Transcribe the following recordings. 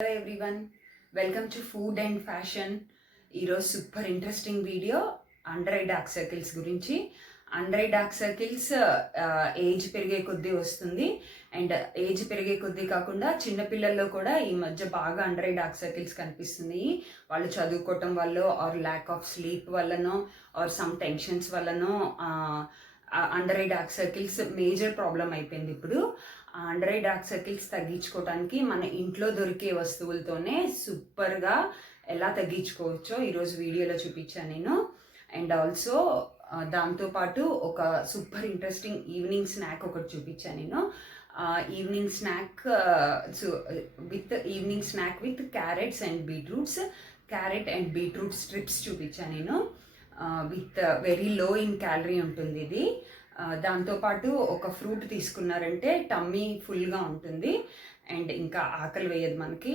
Hello everyone, welcome to Food and Fashion. ఈరోజు super interesting video under eye dark circles గురించి. Under eye dark circles age పెరిగే కొద్దీ వస్తుంది. And age పెరిగే కొద్దీ కాకుండా చిన్నపిల్లల్లో కూడా ఈ మధ్య బాగా అండర్ ఐ డార్క్ సర్కిల్స్ కనిపిస్తున్నాయి. వాళ్ళు చదువుకోవటం వల్ల ఆర్ ల్యాక్ ఆఫ్ స్లీప్ వల్లనో ఆర్ సమ్ టెన్షన్స్ వల్లనో under eye dark circles major problem అయిపోయింది. ఇప్పుడు అండర్ ఐ డార్క్ సర్కిల్స్ తగ్గించుకోవడానికి మన ఇంట్లో దొరికే వస్తువులతోనే సూపర్గా ఎలా తగ్గించుకోవచ్చో ఈరోజు వీడియోలో చూపించాను నేను. అండ్ ఆల్సో దాంతోపాటు ఒక సూపర్ ఇంట్రెస్టింగ్ ఈవినింగ్ స్నాక్ ఒకటి చూపించాను నేను. Evening snack with carrots and beetroots, carrot and beetroot strips చూపించాను నేను. With very low in calorie ఉంటుంది ఇది. దాంతోపాటు ఒక ఫ్రూట్ తీసుకున్నారంటే టమ్మీ ఫుల్గా ఉంటుంది అండ్ ఇంకా ఆకలి వేయదు మనకి.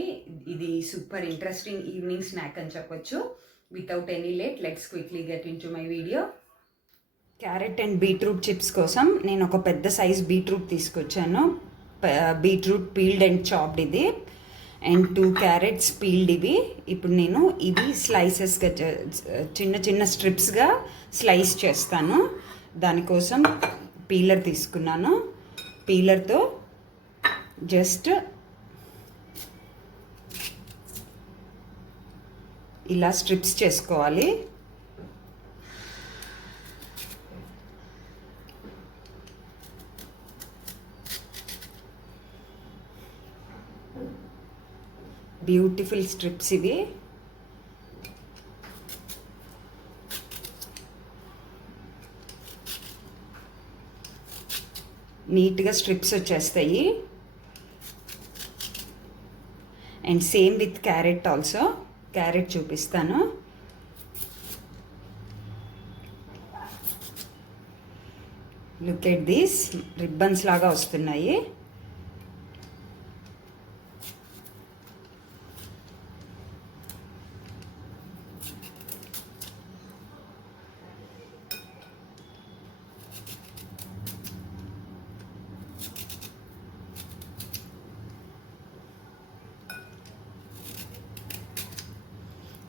ఇది సూపర్ ఇంట్రెస్టింగ్ ఈవినింగ్ స్నాక్ అని చెప్పొచ్చు. Without any late let's quickly get in to my video. Carrot and beetroot chips కోసం నేను ఒక పెద్ద సైజ్ బీట్రూట్ తీసుకొచ్చాను. బీట్రూట్ పీల్డ్ అండ్ చాప్డ్ ఇది, అండ్ 2 క్యారెట్స్ పీల్డ్ ఇవి. ఇప్పుడు నేను ఇవి స్లైసెస్గా చిన్న చిన్న స్ట్రిప్స్గా స్లైస్ చేస్తాను. దానికోసం పీలర్ తీసుకున్నాను. పీలర్తో జస్ట్ ఇలా స్ట్రిప్స్ చేసుకోవాలి. బ్యూటిఫుల్ స్ట్రిప్స్ ఇవి. నీట్గా స్ట్రిప్స్ వచ్చేస్తాయి. And same with carrot also. Carrot చూపిస్తాను. లుక్ ఎట్ దీస్, రిబ్బన్స్ లాగా వస్తున్నాయి.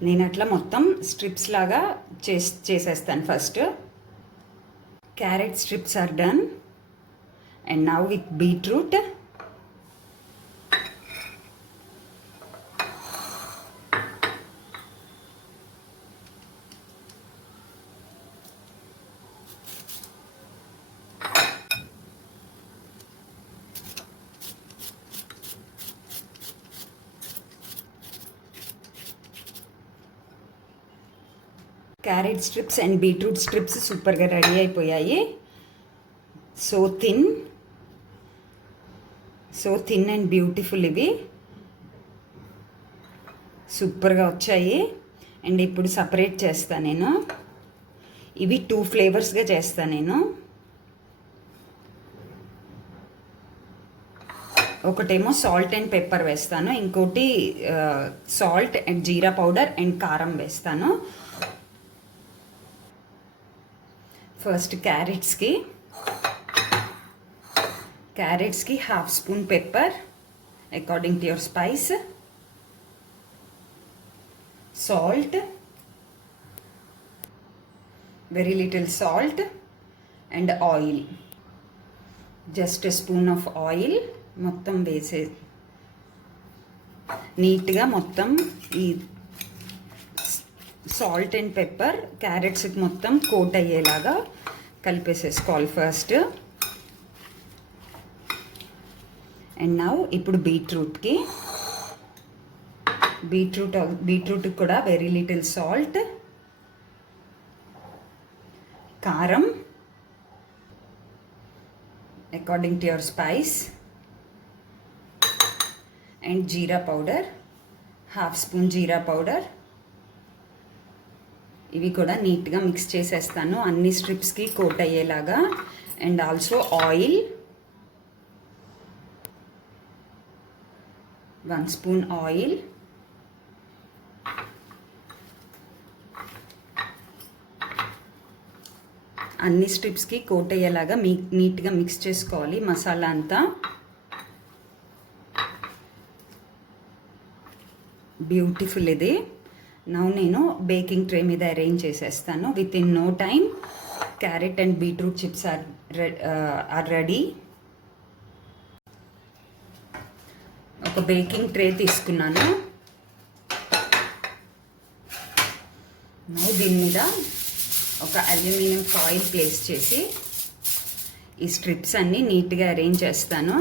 నేను అట్లా మొత్తం స్ట్రిప్స్ లాగా చేసేస్తాను. First carrot strips are done. And now with beetroot. Carrot strips and beetroot strips సూపర్గా రెడీ అయిపోయాయి. సో థిన్ అండ్ బ్యూటిఫుల్ ఇవి సూపర్గా వచ్చాయి. అండ్ ఇప్పుడు సపరేట్ చేస్తాను నేను. ఇవి 2 ఫ్లేవర్స్గా చేస్తాను నేను. ఒకటేమో సాల్ట్ అండ్ పెప్పర్ వేస్తాను, ఇంకోటి salt and jeera powder and కారం వేస్తాను. ఫస్ట్ క్యారెట్స్కి 1/2 spoon pepper according to your spice, salt, very little salt and oil. Just a spoon of oil మొత్తం వేసే నీట్గా మొత్తం ఈ సాల్ట్ అండ్ పెప్పర్ క్యారెట్స్కి మొత్తం కోట్ అయ్యేలాగా కలిపేసేసుకోవాలి ఫస్ట్. అండ్ నౌ ఇప్పుడు బీట్రూట్కి కూడా వెరీ లిటిల్ సాల్ట్, కారం according to your spice and jeera పౌడర్, 1/2 స్పూన్ జీరా పౌడర్. ఇవి కూడా నీట్గా మిక్స్ చేసేస్తాను అన్ని స్ట్రిప్స్కి కోట్ అయ్యేలాగా. And also oil, 1 spoon oil. అన్ని స్ట్రిప్స్కి కోట్ అయ్యేలాగా నీట్గా మిక్స్ చేసుకోవాలి మసాలా అంతా. బ్యూటిఫుల్ ఇది. నౌ నేను బేకింగ్ ట్రే మీద అరేంజ్ చేసేస్తాను. With in no time carrot and beetroot chips are ready. ఒక బేకింగ్ ట్రే తీసుకున్నాను. నౌ దీని మీద ఒక అల్యూమినియం ఫాయిల్ ప్లేస్ చేసి ఈ స్ట్రిప్స్ అన్నీ నీట్గా అరేంజ్ చేస్తాను.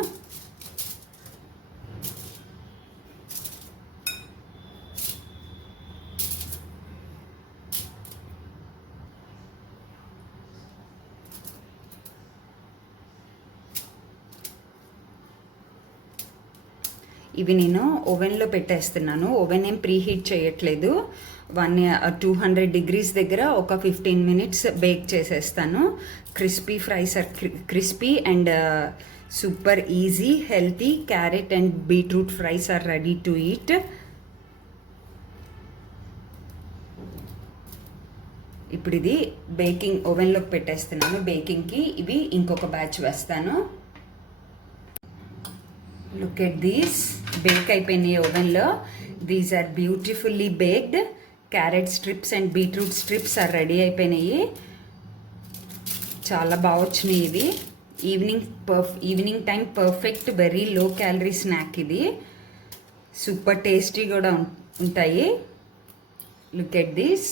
ఇవి నేను ఓవెన్లో పెట్టేస్తున్నాను. ఓవెన్ ఏం ప్రీ హీట్ చేయట్లేదు. 200 degrees దగ్గర ఒక 15 minutes బేక్ చేసేస్తాను. Crispy and super easy healthy carrot and beetroot fries are ready to eat. ఇప్పుడు ఇది బేకింగ్ ఓవెన్లోకి పెట్టేస్తున్నాను. బేకింగ్కి ఇవి ఇంకొక బ్యాచ్ వేస్తాను. లుక్ ఎట్ దీస్, బేక్ అయిపోయినాయి ఓవెన్లో. These are beautifully baked. Carrot strips and beetroot strips are ready అయిపోయినాయి. చాలా బాగా వచ్చినాయి ఇవి. Evening time perfect very low calorie snack ఇది. సూపర్ టేస్టీ కూడా ఉంటాయి. Look at this.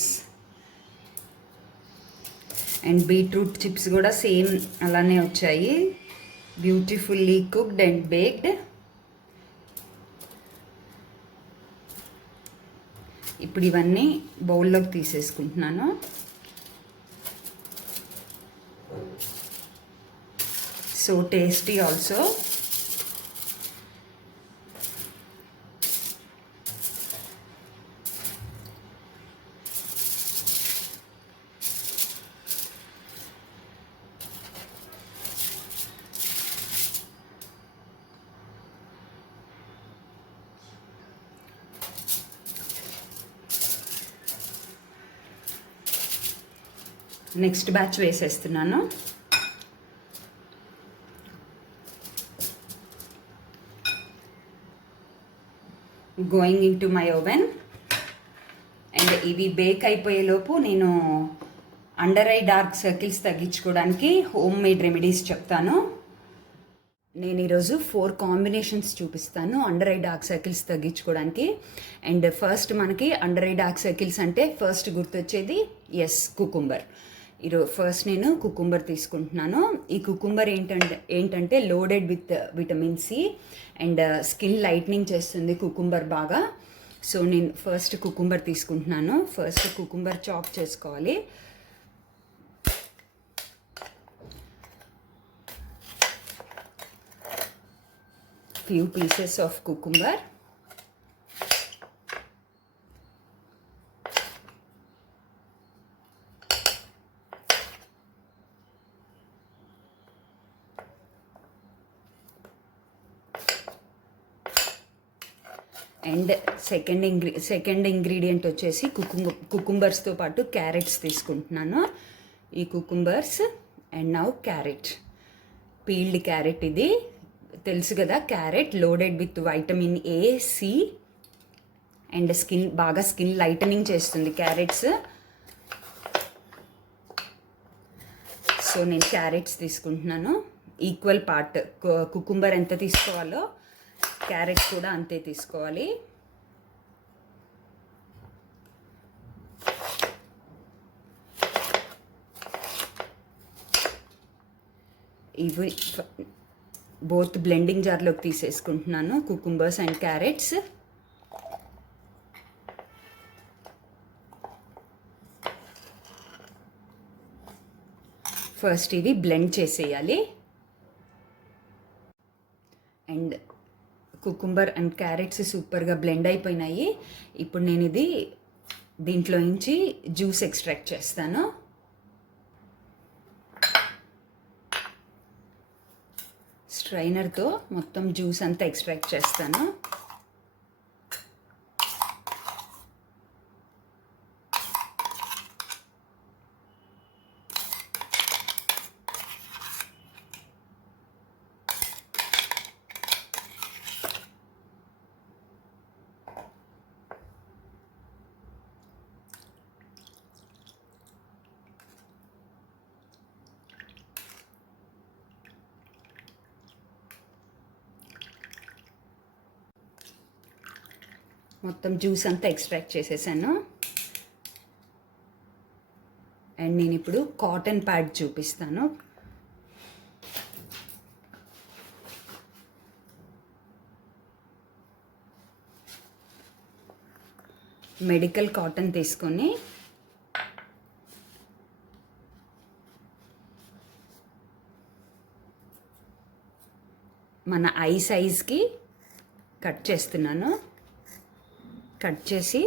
And beetroot chips కూడా సేమ్ అలానే వచ్చాయి. Beautifully cooked and baked. ఇప్పుడు ఇవన్నీ బౌల్లోకి తీసేసుకుంటున్నాను. So tasty also. Next batch వేసేస్తున్నాను. Going in to my oven. And ఇవి బేక్ అయిపోయేలోపు నేను అండర్ ఐ డార్క్ సర్కిల్స్ తగ్గించుకోవడానికి హోమ్ మేడ్ రెమెడీస్ చెప్తాను. నేను ఈరోజు 4 కాంబినేషన్స్ చూపిస్తాను అండర్ ఐ డార్క్ సర్కిల్స్ తగ్గించుకోవడానికి. అండ్ ఫస్ట్ మనకి అండర్ ఐ డార్క్ సర్కిల్స్ అంటే ఫస్ట్ గుర్తొచ్చేది కుకుంబర్. ఫస్ట్ నేను కుకుంబర్ తీసుకుంటున్నాను. ఈ కుకుంబర్ ఏంటంటే loaded with vitamin C and skin lightening చేస్తుంది కుకుంబర్ బాగా. సో నేను ఫస్ట్ కుకుంబర్ తీసుకుంటున్నాను. ఫస్ట్ కుకుంబర్ చాప్ చేసుకోవాలి. Few pieces of cucumber. And second ingredient వచ్చేసి కుకుంబర్స్తో పాటు క్యారెట్స్ తీసుకుంటున్నాను. ఈ cucumbers and now carrot, peeled carrot. ఇది తెలుసు కదా, carrot loaded with vitamin A, C and skin lightening చేస్తుంది క్యారెట్స్. సో నేను క్యారెట్స్ తీసుకుంటున్నాను. ఈక్వల్ పార్ట్ కుకుంబర్ ఎంత తీసుకోవాలో క్యారెట్ కూడా అంతే తీసుకోవాలి. ఇవి బోత్ బ్లెండింగ్ జార్లోకి తీసేసుకుంటున్నాను కుకుంబర్స్ అండ్ క్యారెట్స్. ఫస్ట్ ఇవి బ్లెండ్ చేసేయాలి. అండ్ కుకుంబర్ అండ్ క్యారెట్స్ సూపర్గా బ్లెండ్ అయిపోయినాయి. ఇప్పుడు నేను దీంట్లో నుంచి జ్యూస్ ఎక్స్ట్రాక్ట్ చేస్తాను. స్ట్రైనర్తో మొత్తం జ్యూస్ అంతా ఎక్స్ట్రాక్ట్ చేస్తాను. మొత్తం జ్యూస్ అంతా ఎక్స్ట్రాక్ట్ చేసేసాను. అండ్ నేను ఇప్పుడు కాటన్ ప్యాడ్ చూపిస్తాను. మెడికల్ కాటన్ తీసుకొని మన ఐ సైజ్కి కట్ చేస్తున్నాను. కట్ చేసి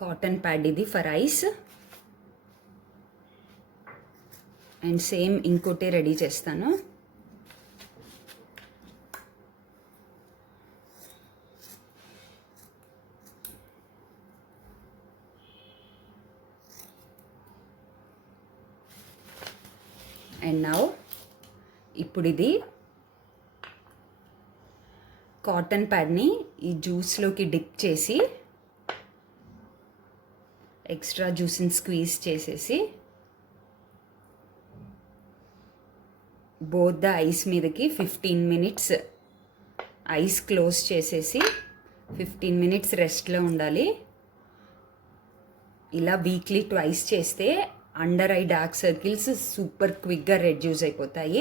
కాటన్ ప్యాడ్ ఇది ఫర్ ఐస్. అండ్ సేమ్ ఇంకోటి రెడీ చేస్తాను. అండ్ నౌ ఇప్పుడు ఇది కాటన్ ప్యాడ్ని ఈ జ్యూస్లోకి డిప్ చేసి ఎక్స్ట్రా జ్యూస్ని స్క్వీజ్ చేసేసి బోత్ ద ఐస్ మీదకి 15 minutes ఐస్ క్లోజ్ చేసేసి 15 minutes రెస్ట్లో ఉండాలి. ఇలా వీక్లీ ట్వైస్ చేస్తే under eye dark circles super క్విక్గా రెడ్యూస్ అయిపోతాయి.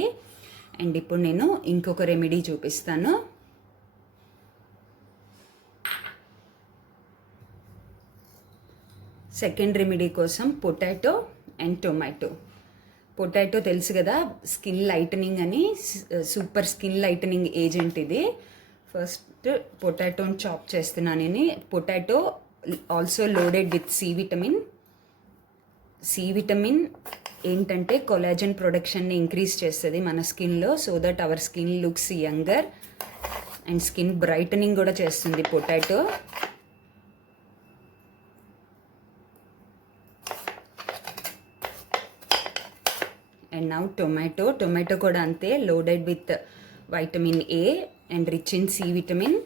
అండ్ ఇప్పుడు నేను ఇంకొక రెమెడీ చూపిస్తాను. సెకండ్ రెమెడీ కోసం పొటాటో అండ్ టొమాటో. పొటాటో తెలుసు కదా, స్కిన్ లైటనింగ్ అని, సూపర్ స్కిన్ లైటనింగ్ ఏజెంట్ ఇది. ఫస్ట్ పొటాటోని చాప్ చేస్తున్నాను. నేను potato also loaded with C vitamin. C vitamin ఏంటంటే కొలాజన్ ప్రొడక్షన్ని ఇంక్రీజ్ చేస్తుంది మన స్కిన్లో, so that our skin looks younger. And skin brightening కూడా చేస్తుంది పొటాటో. అండ్ నౌ టొమాటో కూడా అంతే, loaded with vitamin A and rich in C vitamin.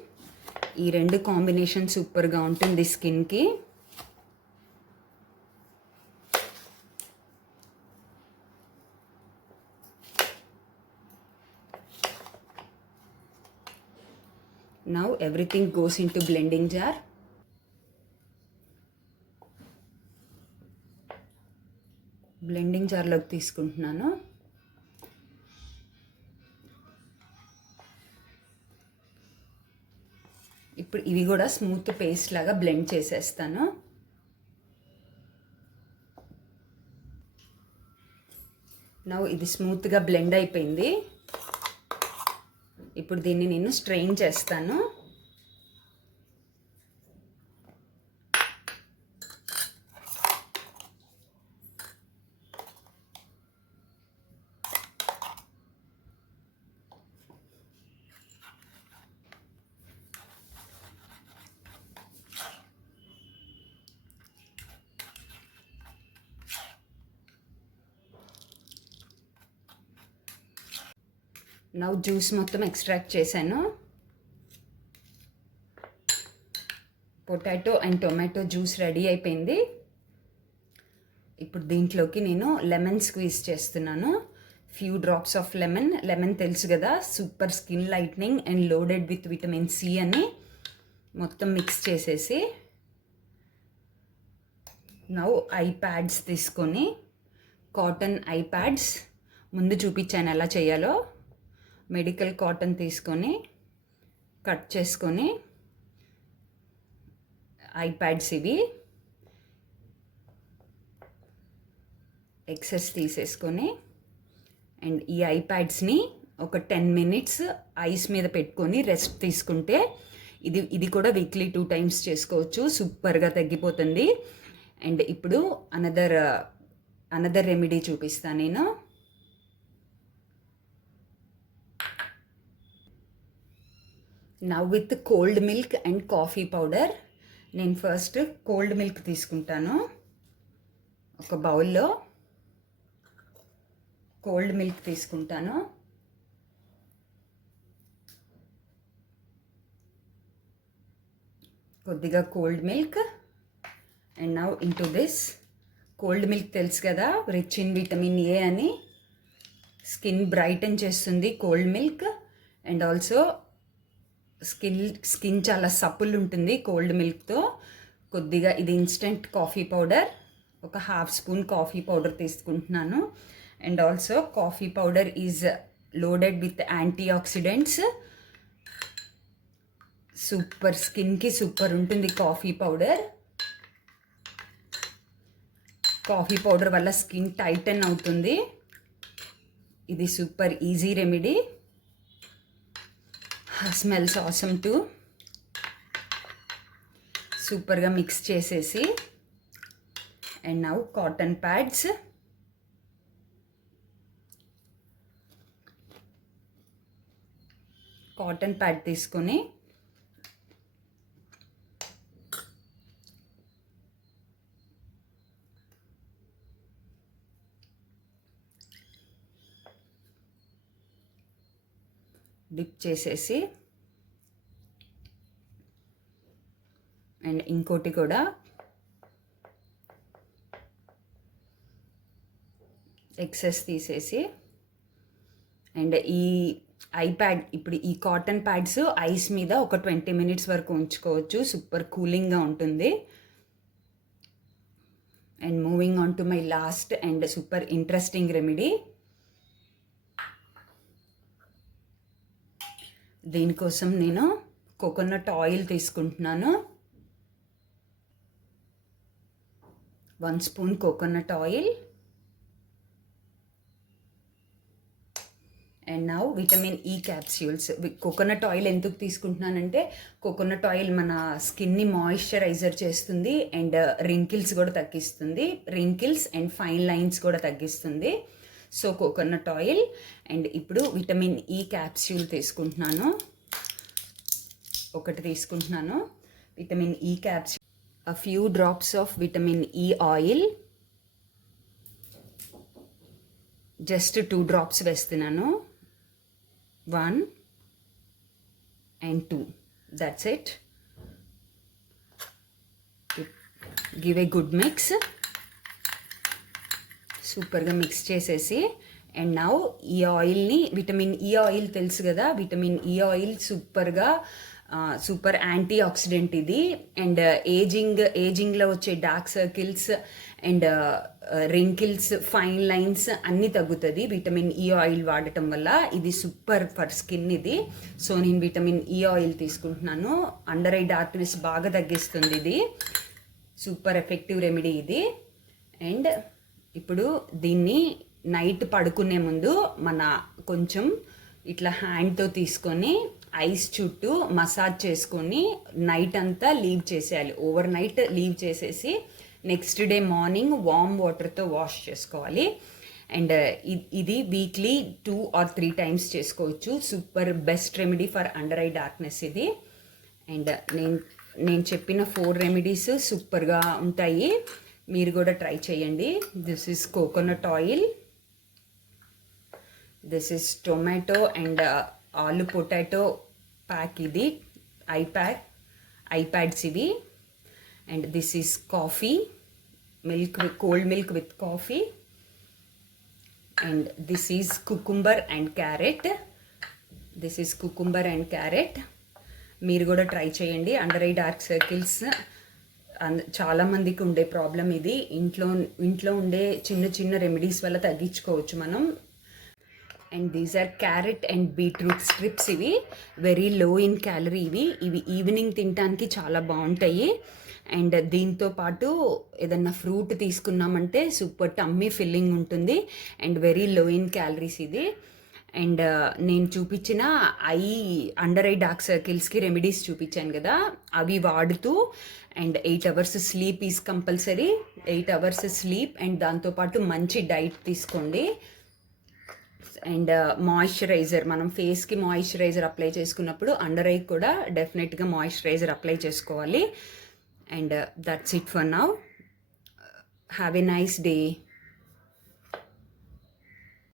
ఈ రెండు కాంబినేషన్ సూపర్గా ఉంటుంది స్కిన్కి. Now everything goes into blending jar. Blending జార్లోకి తీసుకుంటున్నాను. ఇప్పుడు ఇవి కూడా స్మూత్ పేస్ట్ లాగా బ్లెండ్ చేసేస్తాను. నౌ ఇది స్మూత్గా బ్లెండ్ అయిపోయింది. ఇప్పుడు దీన్ని నేను స్ట్రెయిన్ చేస్తాను. నౌ జ్యూస్ మొత్తం ఎక్స్ట్రాక్ట్ చేశాను. Potato and tomato juice ready అయిపోయింది. ఇప్పుడు దీంట్లోకి నేను లెమన్ స్క్వీజ్ చేస్తున్నాను. ఫ్యూ డ్రాప్స్ ఆఫ్ లెమన్ తెలుసు కదా, super skin lightening and loaded with vitamin C అని. మొత్తం మిక్స్ చేసేసి నౌ ఐ ప్యాడ్స్ తీసుకొని, కాటన్ ఐ ప్యాడ్స్ ముందు చూపించాను ఎలా చేయాలో. మెడికల్ కాటన్ తీసుకొని కట్ చేసుకొని ఐప్యాడ్స్ ఇవి ఎక్సెస్ తీసేసుకొని, అండ్ ఈ ఐప్యాడ్స్ని ఒక 10 minutes ఐస్ మీద పెట్టుకొని రెస్ట్ తీసుకుంటే ఇది కూడా వీక్లీ 2 times చేసుకోవచ్చు, సూపర్గా తగ్గిపోతుంది. అండ్ ఇప్పుడు అనదర్ రెమెడీ చూపిస్తాను నేను. Now with cold milk and coffee powder. నేను ఫస్ట్ కోల్డ్ మిల్క్ తీసుకుంటాను. ఒక బౌల్లో కోల్డ్ మిల్క్ తీసుకుంటాను. కొద్దిగా cold milk. And now into this cold milk తెలుసు కదా, రిచ్ ఇన్ విటమిన్ ఏ అని. స్కిన్ బ్రైటన్ చేస్తుంది cold milk. And also skin చాలా సప్పుల్ ఉంటుంది కోల్డ్ మిల్క్తో. కొద్దిగా ఇది ఇన్స్టెంట్ కాఫీ పౌడర్, ఒక హాఫ్ స్పూన్ కాఫీ పౌడర్ తీసుకుంటున్నాను. And also coffee powder is loaded with anti oxidants. Super, స్కిన్కి సూపర్ ఉంటుంది కాఫీ పౌడర్. కాఫీ పౌడర్ వల్ల స్కిన్ టైటన్ అవుతుంది. ఇది super easy remedy. Smells awesome to. సూపర్గా మిక్స్ చేసేసి and now cotton pods. Cotton pad తీసుకొని డిప్ చేసేసి అండ్ ఇంకోటి కూడా ఎక్సెస్ తీసేసి అండ్ ఈ ఐప్యాడ్, ఇప్పుడు ఈ కాటన్ ప్యాడ్స్ ఐస్ మీద ఒక 20 minutes వరకు ఉంచుకోవచ్చు. సూపర్ కూలింగ్గా ఉంటుంది. And moving on to my last and super interesting remedy. దీనికోసం నేను కోకోనట్ ఆయిల్ తీసుకుంటున్నాను. 1 spoon coconut oil. And now vitamin E capsules. Coconut oil ఎందుకు తీసుకుంటున్నానంటే కోకోనట్ ఆయిల్ మన స్కిన్ని మాయిశ్చరైజర్ చేస్తుంది అండ్ రింకిల్స్ కూడా తగ్గిస్తుంది. రింకిల్స్ అండ్ ఫైన్ లైన్స్ కూడా తగ్గిస్తుంది. So coconut oil. అండ్ ఇప్పుడు విటమిన్ ఈ క్యాప్స్యూల్ తీసుకుంటున్నాను. ఒకటి తీసుకుంటున్నాను vitamin E capsule. a few drops of vitamin E oil. just 2 drops వేస్తున్నాను. 1 and 2. that's it. give a good mix. సూపర్గా మిక్స్ చేసేసి అండ్ నౌ ఈ ఆయిల్ని, విటమిన్ ఈ ఆయిల్ తెలుసు కదా, vitamin E oil super anti oxidant ఇది. అండ్ ఏజింగ్లో వచ్చే dark circles and wrinkles, fine lines అన్నీ తగ్గుతుంది విటమిన్ ఈ ఆయిల్ వాడటం వల్ల. ఇది సూపర్ ఫర్ స్కిన్ ఇది. సో నేను విటమిన్ ఈ ఆయిల్ తీసుకుంటున్నాను. అండర్ ఐ డార్క్నెస్ బాగా తగ్గిస్తుంది ఇది. సూపర్ ఎఫెక్టివ్ రెమెడీ ఇది. అండ్ ఇప్పుడు దీన్ని నైట్ పడుకునే ముందు కొంచెం ఇట్లా హ్యాండ్తో తీసుకొని ఐస్ చుట్టూ మసాజ్ చేసుకొని నైట్ అంతా లీవ్ చేసేయాలి. ఓవర్ నైట్ లీవ్ చేసేసి నెక్స్ట్ డే మార్నింగ్ వార్మ్ వాటర్తో వాష్ చేసుకోవాలి. అండ్ ఇది వీక్లీ 2 or 3 times చేసుకోవచ్చు. Super best remedy for under eye darkness ఇది. అండ్ నేను చెప్పిన 4 రెమెడీస్ సూపర్గా ఉంటాయి. మీరు కూడా ట్రై చేయండి. This is coconut oil, this is tomato and ఆలు పొటాటో ప్యాక్, ఇది ఐప్యాడ్స్ ఇవి. And this is coffee, cold milk with coffee. And this is cucumber and carrot. మీరు కూడా ట్రై చేయండి. అండర్ ఐ డార్క్ సర్కిల్స్ చాలామందికి ఉండే ప్రాబ్లం ఇది. ఇంట్లో ఉండే చిన్న రెమెడీస్ వల్ల తగ్గించుకోవచ్చు మనం. And these are carrot and beetroot strips. ఇవి వెరీ లో ఇన్ క్యాలరీ. ఇవి ఈవినింగ్ తినడానికి చాలా బాగుంటాయి. అండ్ దీంతో పాటు ఏదన్నా ఫ్రూట్ తీసుకున్నామంటే సూపర్ టమ్మీ ఫిల్లింగ్ ఉంటుంది and very low in calories ఇది. అండ్ నేను చూపించిన అండర్ ఐ డార్క్ సర్కిల్స్కి రెమెడీస్ చూపించాను కదా, అవి వాడుతూ and 8 hours sleep is compulsory. 8 hours sleep and దాంతోపాటు మంచి డైట్ తీసుకోండి. అండ్ మాయిశ్చరైజర్, మనం ఫేస్కి మాయిశ్చరైజర్ అప్లై చేసుకున్నప్పుడు అండర్ ఐకి కూడా డెఫినెట్గా మాయిశ్చరైజర్ అప్లై చేసుకోవాలి. And that's it for now. Have a nice day.